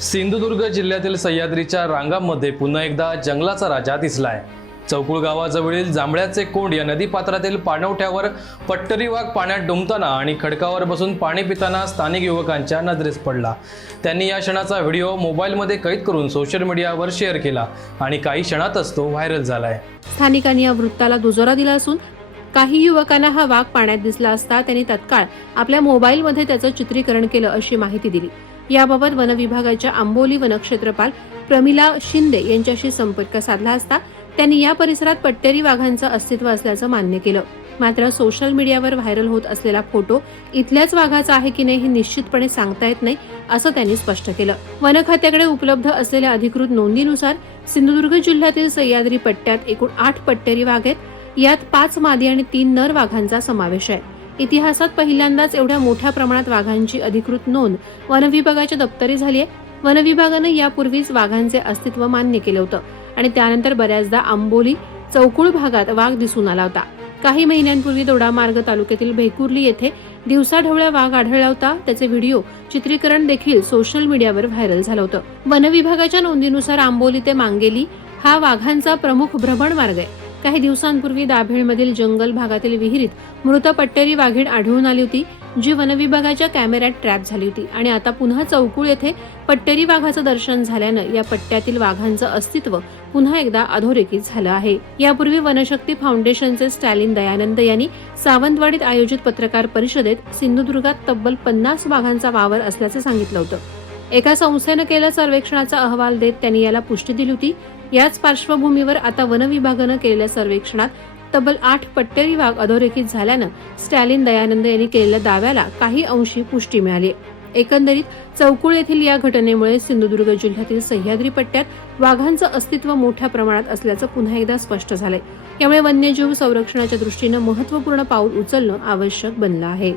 सिंधुदुर्ग जिल्ह्यातील सह्याद्रीच्या रांगांमध्ये पुन्हा एकदा जंगलाचा राजा दिसलाय. चौकुळ गावाजवळील जांभळ्याचे कोंड या नदीपात्रातील पाणवठ्यावर पट्टरी वाघ पाण्यात डुंबताना आणि खडकावर बसून पाणी पिताना स्थानिक युवकांच्या नजरेस पडला. त्यांनी या क्षणाचा व्हिडिओ मोबाईलमध्ये कैद करून सोशल मीडियावर शेअर केला आणि काही क्षणातच तो व्हायरल झालाय. स्थानिकांनी या वृत्ताला दुजोरा दिला असून काही युवकांना हा वाघ पाण्यात दिसला असता त्यांनी तत्काळ आपल्या मोबाईलमध्ये त्याचं चित्रीकरण केलं अशी माहिती दिली. याबाबत वनविभागाच्या आंबोली वनक्षेत्रपाल प्रमिला शिंदे यांच्याशी संपर्क साधला असता त्यांनी या परिसरात पट्टेरी वाघांचं अस्तित्व असल्याचं मान्य केलं. मात्र सोशल मीडियावर व्हायरल होत असलेला फोटो इथल्याच वाघाचा आहे की नाही हे निश्चितपणे सांगता येत नाही असं त्यांनी स्पष्ट केलं. वन खात्याकडे उपलब्ध असलेल्या अधिकृत नोंदीनुसार सिंधुदुर्ग जिल्ह्यातील सह्याद्री पट्ट्यात एकूण आठ पट्टेरी वाघ आहेत. यात पाच मादी आणि तीन नर वाघांचा समावेश आहे. इतिहासात पहिल्यांदाच एवढ्या मोठ्या प्रमाणात वाघांची अधिकृत नोंद वनविभागाच्या दप्तरी झाली आहे. वनविभागानं यापूर्वीच वाघांचे अस्तित्व मान्य केलं होतं आणि त्यानंतर बऱ्याचदा आंबोली चौकुळ भागात वाघ दिसून आला होता. काही महिन्यांपूर्वी दोडामार्ग तालुक्यातील भेकुर्ली येथे दिवसाढवळ्या वाघ आढळला होता. त्याचे व्हिडिओ चित्रीकरण देखील सोशल मीडियावर व्हायरल झालं होतं. वनविभागाच्या नोंदीनुसार आंबोली ते मांगेली हा वाघांचा प्रमुख भ्रमण मार्ग आहे. काही दिवसांपूर्वी दाभेळमधील जंगल भागातील विहिरीत मृत पट्टेरी वाघीण आढळून आली होती जी वनविभागाच्या कॅमेऱ्यात ट्रॅप झाली होती. आणि आता पुन्हा चौकुळ येथे पट्टेरी वाघाचं दर्शन झाल्यानं या पट्ट्यातील वाघांचं अस्तित्व पुन्हा एकदा अधोरेखित झालं आहे. यापूर्वी वनशक्ती फाउंडेशनचे स्टॅलिन दयानंद यांनी सावंतवाडीत आयोजित पत्रकार परिषदेत सिंधुदुर्गात तब्बल पन्नास वाघांचा वावर असल्याचं सांगितलं होतं. एका संस्थेनं केलेल्या सर्वेक्षणाचा अहवाल देत त्यांनी याला पुष्टी दिली होती. याच पार्श्वभूमीवर आता वनविभागानं केलेल्या सर्वेक्षणात तब्बल आठ पट्टेरी वाघ अधोरेखित झाल्यानं स्टॅलिन दयानंद यांनी केलेल्या दाव्याला काही अंशी पुष्टी मिळाली. एकंदरीत चौकुळ येथील या घटनेमुळे सिंधुदुर्ग जिल्ह्यातील सह्याद्री पट्ट्यात वाघांचं अस्तित्व मोठ्या प्रमाणात असल्याचं पुन्हा एकदा स्पष्ट झालंय. यामुळे वन्यजीव संरक्षणाच्या दृष्टीनं महत्त्वपूर्ण पाऊल उचलणं आवश्यक बनलं आहे.